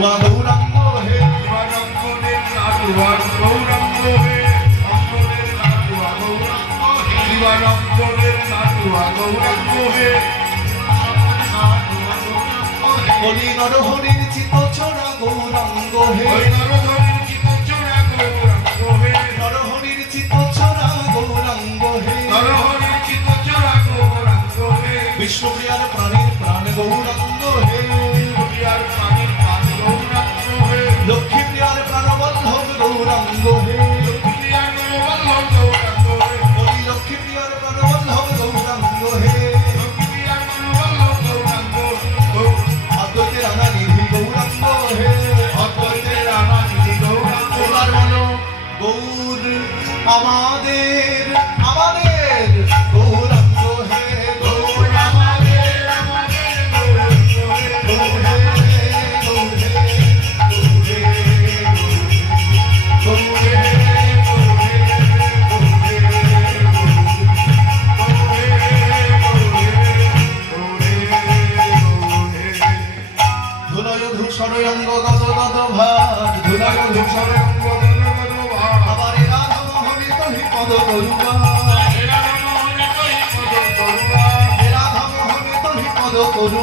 নাটুয়া গৌরাঙ্গ হে শিবানন্দনের নাটুয়া গৌরাঙ্গ হে অঙ্গনের নাটুয়া গৌরাঙ্গ হে শিবানন্দনের নাটুয়া গৌরাঙ্গ হে হরি নরহরির চিত ছোড়া গৌরাঙ্গ হে নরহরির চিত ছোড়া গৌরাঙ্গ হে নরহরির চিত ছোড়া গৌরাঙ্গ হে নরহরির চিত ছোড়া গৌরাঙ্গ হে বিষ্ণুপ্রিয়ার প্রাণীর প্রাণ গৌরাঙ্গ হে প্রিয়ার প্রাণীর প্রাণ গৌরাঙ্গ হে লক্ষ্মীপ্রিয়ার প্রাণবল্লভ গৌরাঙ্গ হে প্রিয়ার প্রাণবল্লভ গৌরাঙ্গ হে হরি লক্ষ্মীপ্রিয়ার প্রাণবল্লভ গৌরাঙ্গ হে প্রিয়ার প্রাণবল্লভ গৌরাঙ্গ অদ্বৈতের রাঙা নিধি গৌরাঙ্গ হে অদ্বৈতের রাঙা নিধি গৌরাঙ্গ এবার বলো গৌর আমাদের আমাদের গৌরাঙ্গ হে গৌর আমাদের আমাদের গৌরাঙ্গ হে গৌর হে গৌর হে গৌর হে ধুলয় ধূসরয়ঙ্গ গত গত ভাগ ধুলয় ধূসরয়ঙ্গ আবার রাধা মোহনে তহি পদ করুবা রাধা মোহনে তহি পদ করু